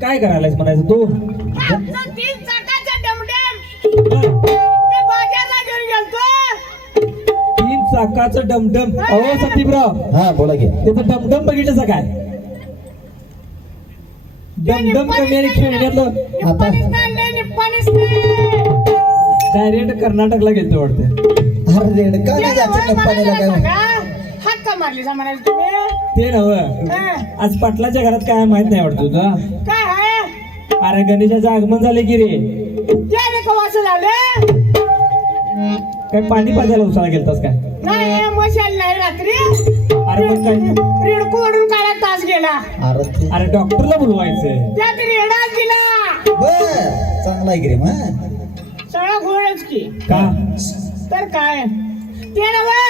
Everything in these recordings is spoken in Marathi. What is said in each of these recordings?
काय करायलास म्हणायचं तू? आमचं 3 चाकाचं डमडम ते बाजारला घेऊन गेलतो. 3 चाकाचं डमडम. अहो संदीपराव, हा बोला की. त्याचं डमडम बघितलं काय? डमडम कमी आणि खेळण्यातलं निप्पाणीच नाही, निप्पाणीच नाही. डायरेक्ट कर्नाटकला गेलतो वाटतं. अरे रेडका नाही जायचं कंपनीला काय. हक्का मारली म्हणाल तुम्ही. ते नव हं. आज पाटलाच्या घरात काय माहित नाही वाटतं तुला? काय आहे अरे गणेशाचं आगमन झाले की रे. त्याने कवाचं झालं? काय पाणी पाजायला उसाला गेलतास काय? नाही मशाल नाही रात्री. अरे मग काय? रेडकू ओढून काढा तास गेला. अरे डॉक्टरला बोलवायचं. त्यात रेडाच दिला. बर चांगला आहे की रे मग. सगळा घोळच की. का? तर काय ते नव्हे,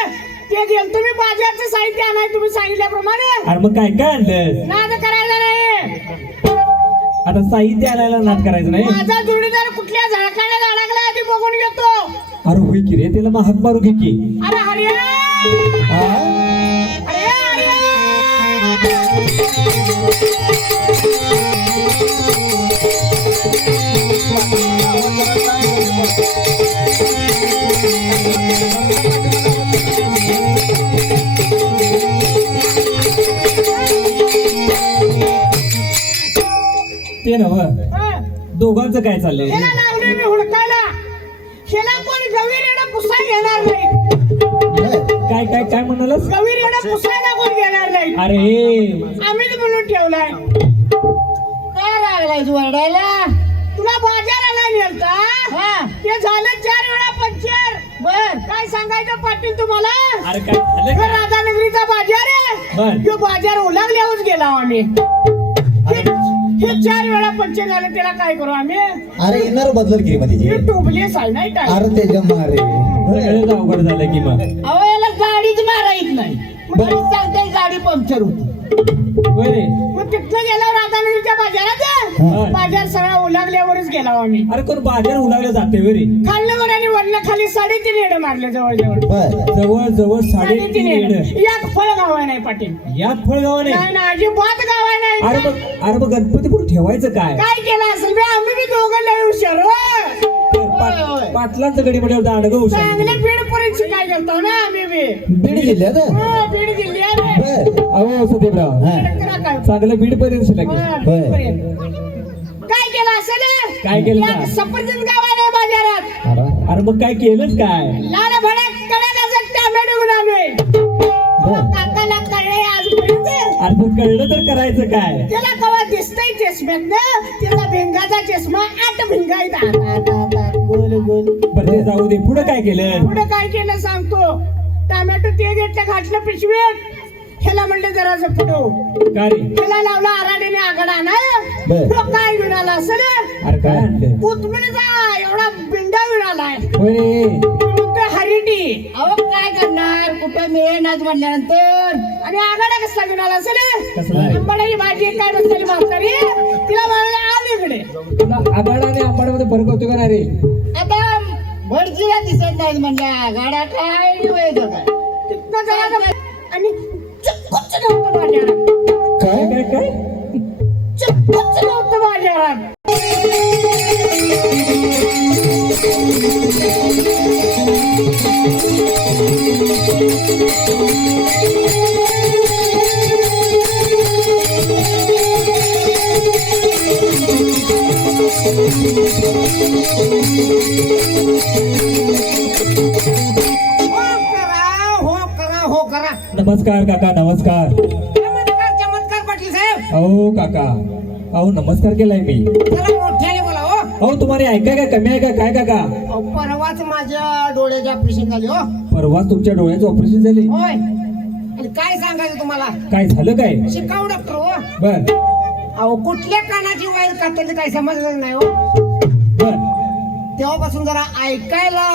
ते गेल तुम्ही बाजारचं साहित्य आणाय तुम्ही सांगितल्याप्रमाणे. अरे मग काय काय आणलं? नाद करायला नाही. आता साहित्य आणायला नाद करायचं नाही. माझा जोडीदार कुठल्या झाडाखाण्यात अडकला आधी बघून घेतो. अरे होय की रे, त्याला मग हात मारू घे की. अरे हरिया, हा अरे हरिया. ते नव हं. दोघांचं काय चाललंय? ह्याला लावले मी हुडकायला. ह्याला कोणी गवीर येणं पुसाय घेणार नाही. बर. काय काय काय म्हणालस? गवीर येणं पुसायला कोणी घेणार नाही. अरे आम्हीच म्हणून ठेवलाय. काय लागलाय वरडायला? तुला बाजाराला नेलता. ते झालं 4 वेळा पंक्चर. बर काय सांगायचं पाटील तुम्हाला? अरे काय झालं हे काय? राधानगरीचा बाजार आहे. बर. तो बाजार ओलागल्यावर गेला आम्ही. हे 4 वेळा पंक्चर झालं, त्याला काय करू आम्ही? अरे येणार बदल की मग तिची. हे टोबले साय नाही काय. अरे त्याच्या मारे. सगळंच अवघड झालं की मग. अहो याला गाडीच मारायच नाही. मग सांगताय गाडी पंक्चर होती. होय रे. मग तिथनं गेला राधानगरीच्या बाजारात. हा. बाजार सगळा ओलागल्यावरच गेला आम्ही. अरे कोण बाजार उलागला जाते वे रे. खाल्लं वर आणि वरनं खाली 3.5 येडं मारलं जवळ. बर. जवळ जवळ 3.5 3.5 येडं. एक फळ गाव आहे नाही पाटील. यात फळगावाने. नाही ना अजिबात गाव आहे नाही. अरे मग गणपतीपुढे ठेवायचं काय? काय केलं असेल बे? आम्ही बी दोघं लय हुशार. हो. पाटलांचं गडी मध्ये अडगव चांगले बीड परीक्षा काय करतो ना आम्ही बी. बीड जिल्ह्यात. हो, बीड जिल्ह्यात आहे. बर. अहो सदेवराव, हा. करा काय. चांगलं बीड पर्यंत हो, लागेल. बीड पर्यंत. काय केलं असेल? काय केलं? एक सफरचंद गाव आहे बाजारात. अरे अरे मग काय केलंच काय? लाल भडक कडाकाचं टॅमॅटो घेऊन आलोय. काकाला कळले आजपर्यंत. अरे मग कळलं तर करायचं काय? त्याला कवा दिसतंय चष्म्यात ना, त्याचा भिंगाचा चष्मा 8 भिंगा आहेत. गोल गोल. बरं ते जाऊ दे, पुढे काय केलं? पुढे काय केलं सांगतो. टॅमॅटो ते घेतलं, घातलं पिशवीत. ह्याला म्हणलं जरासं फुटव. काय रे? ह्याला लावला आराडीने आगडा ना. बर. तो काय घेऊन आला असेल? अरे काय आणलं? कोथमिरीचा एवढा बिंडा घेऊन आलाय. होय रे. म्हणतोय हरिटी. अहो काय करणार, कुठं मिळेनाच म्हटल्यानंतर. आणि आगडा कसला घेऊन आला असेल? कसला? आंबाड्याची भाजी काय बसलेली म्हातारी. तिला म्हणलं आल इकडे. तुला आबाड आणि आंबाडामध्ये फरक होतो का नाही रे? आता भटजीला दिसत नाही म्हणल्या गाड्या काय निवडतो काय. तिथनं जरा आणि चक्कूच नव्हतं बाजारात. काय काय काय? चक्कूच नव्हतं बाजारात. हो करा. नमस्कार काका, नमस्कार. चमत्कार पाटील साहेब. अहो काका, अहो नमस्कार केलाय मी. जरा मोठ्याने बोला हो. अहो तुम्हाला ऐकाय का कमी आहे का काय काका? परवाच माझ्या डोळ्याची ऑपरेशन झाली हो. परवा तुमच्या डोळ्याचं ऑपरेशन झाले? होय. आणि काय सांगायचं तुम्हाला, काय झालं काय? शिकाऊ डॉक्टर हो. बर अहो कुठल्या कानाची वायर काढताना काही समजलं नाही हो. बर. तेव्हापासून जरा ऐकायला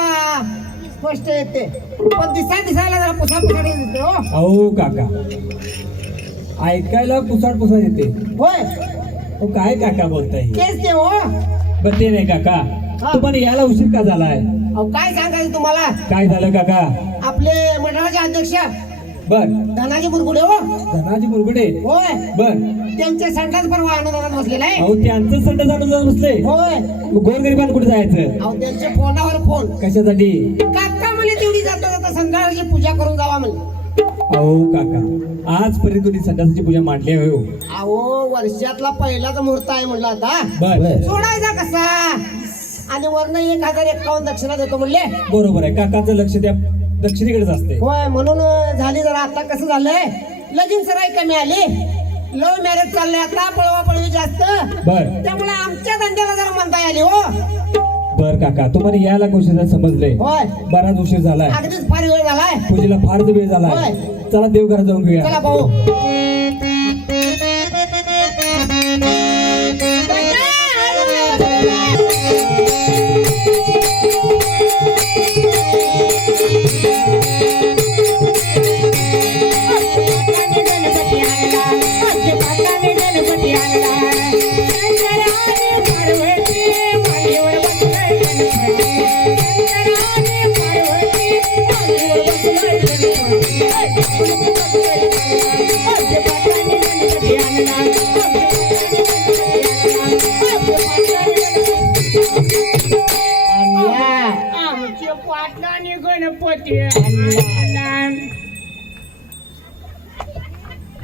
स्पष्ट येते, पण दिसायला जरा पुसापुसाडी येते हो. अहो काका, ऐकायला पुसाड पुसाड येते. होय. तो काय काका बोलताय तेच ते हो. बर ते नाही काका हा. तुम्हाला यायला उशीर का झालाय अहो काय सांगायचं तुम्हाला, काय झालं काका आपले मंडळाचे अध्यक्ष बर धनाजी बुरगुडे हो. धनाजी मुरगुडे होय, बर त्यांचे संडास परवा अनुदानात बसलेला आहे. अहो त्यांचं संड जाणून बसले होय, गोरगरिबांना कुठे जायचं अहो त्यांच्या फोनावर फोन. कशासाठी काका म्हणे तेवढी जाता जाता संध्याकाळची पूजा करून जावा म्हणे. अहो काका आजपर्यंत कधी संडासाची पूजा मांडली आहे हो अहो वर्षातला पहिलाच मुहूर्त आहे म्हणलं आता. बर सोडायचा कसा, आणि वरनं 1051 दक्षिणा देतो म्हणले. बरोबर आहे काकाचं लक्ष त्या दक्षिणेकडेच असते होय, म्हणून झाली जरा. आता कसं झालंय, लगीन सराई कमी आली, लव्ह मॅरेज चाललंय आता, पळवा पळवी जास्त, बर त्यामुळे आमच्या धंद्याला जरा म्हणता आली हो. बर काका तुम्हाला यायला उशीर समजले होय, बराच उशीर झालाय अगदीच फार वेळ झालाय. पूजेला फार वेळ झालाय होय. चला देवघरात जाऊन घेऊया चला भाऊ. आमचे पाटलाने गणपती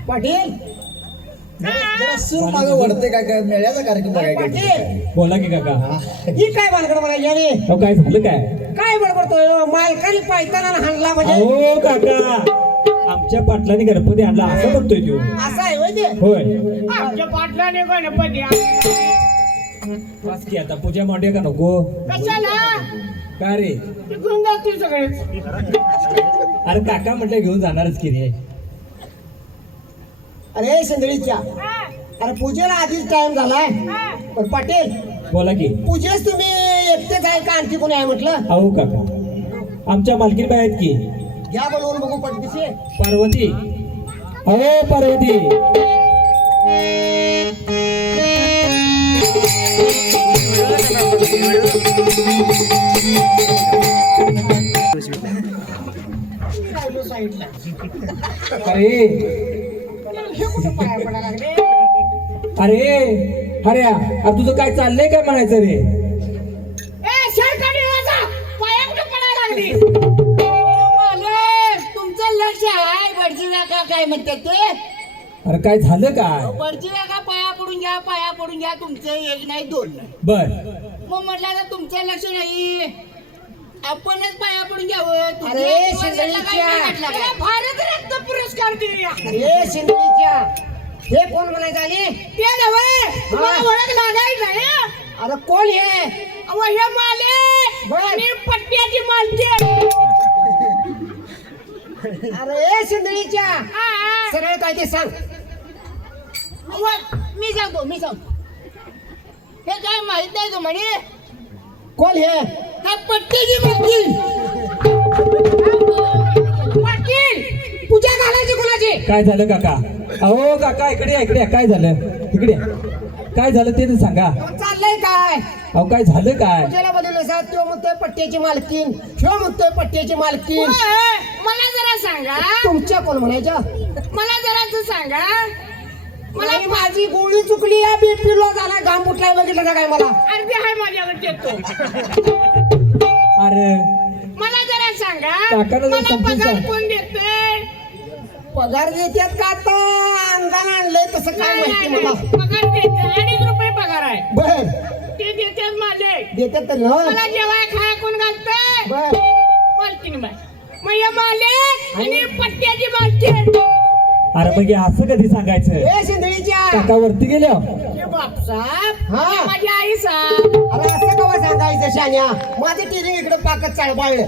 पाटील, जरा सूर मागं वळते काय मेळ्याचा कार्यक्रम बघायला पाटील, बोला की काका ही काय बालकड म्हणायची अरे? अहो काय झालं काय काय बडबडतोय हो? मालकाने पायताना हाणला म्हणजे अहो काका आमच्या पाटलाने गणपती आणला असं म्हणतोय तू असं आहे होय ते? होय आमच्या पाटलाने गणपती बस की आता पूजा मांडूया का नको कशाला का रे तिकडून जातील सगळे. अरे काका म्हटलं घेऊन जाणारच की रे अरे संदळीच्या, अरे पूजेला आधीच टाइम झालाय. पण पाटील, बोला की पूजेस तुम्ही एकटेच आहे का आणखी कोणी आहे म्हटलं? अहो काका आमच्या मालकीन बाई आहेत की घ्या बोलवून बघू पटदिशी. पार्वती अहो पार्वती राहिलो साईडला. अरे हे कुठं पाया पडायला लागले? अरे अरे तुझं काय चाललंय काय म्हणायचं रे ए सरकारी राजा पाया कुठे पडायला लागली. तुमचं लक्ष आहे बडजी का काय म्हणतात ते? अरे काय झालं काय बडजी का पाया पडून घ्या तुमचं एक नाही दोन नाही. बर मग म्हटलं आता तुमचं लक्ष नाही, आपणच पाया पडून घ्यावं. अरे शिंदळीच्या, भारत रत्न पुरस्कार दिला. अरे शिंदळीच्या, हे कोण म्हणायचं आली? ते नव्हे तुम्हाला ओळख लागायचं आहे. अरे कोण हे? अहो हे मालक बर. आणि पट्ट्याची मालकी. अरे शिंदळीच्या, हा. सरळ काय ते सांग. अहो, मी सांगतो हे काय माहित नाही का म्हणे कोण हे? हा पट्ट्याची मालकी. पाटील पूजा घालायची कोणाची? काय झालं काका अहो काका इकडे काय झालं इकडे काय झालं ते तर सांगा चाललंय काय? अहो काय झालं काय पूजेला बदललं सा, तो म्हणतोय पट्ट्याची मालकीन, ह्यो म्हणतोय पट्ट्याची मालकीन. होय, मला जरा सांगा तुमच्या कोण म्हणायच्या? मला जरा सांगा मला माझी गोळी चुकली या बीपीलो झाला, घाम फुटलाय बघितलं का काय मला? अर्धी आहे माझ्याकडे देतो. अरे मला जरा सांगा काकाला जरा मला समजून पगार सांग. कोण देते? पगार देतात का आता? अंगानं आणलंय तसं काय माहिती मला. पगार देते 2.5 रुपये पगार आहे. बर, ते देते माझे. देतात तर ना? मला जेवाय खाय कोण घालतंय? बर, मालकीन बाय. मग हे मालक आणि पट्ट्याची मालकी. अरे मग हे असं कधी सांगायचं ए शिंदळीच्या, काका वरती गेल्या हे बापसाहेब हा. हे माझी आई साहेब. अरे असं कवा सांगायचं शान्या? माझं टिरिंग इकडे पाकच चाळबाळलं.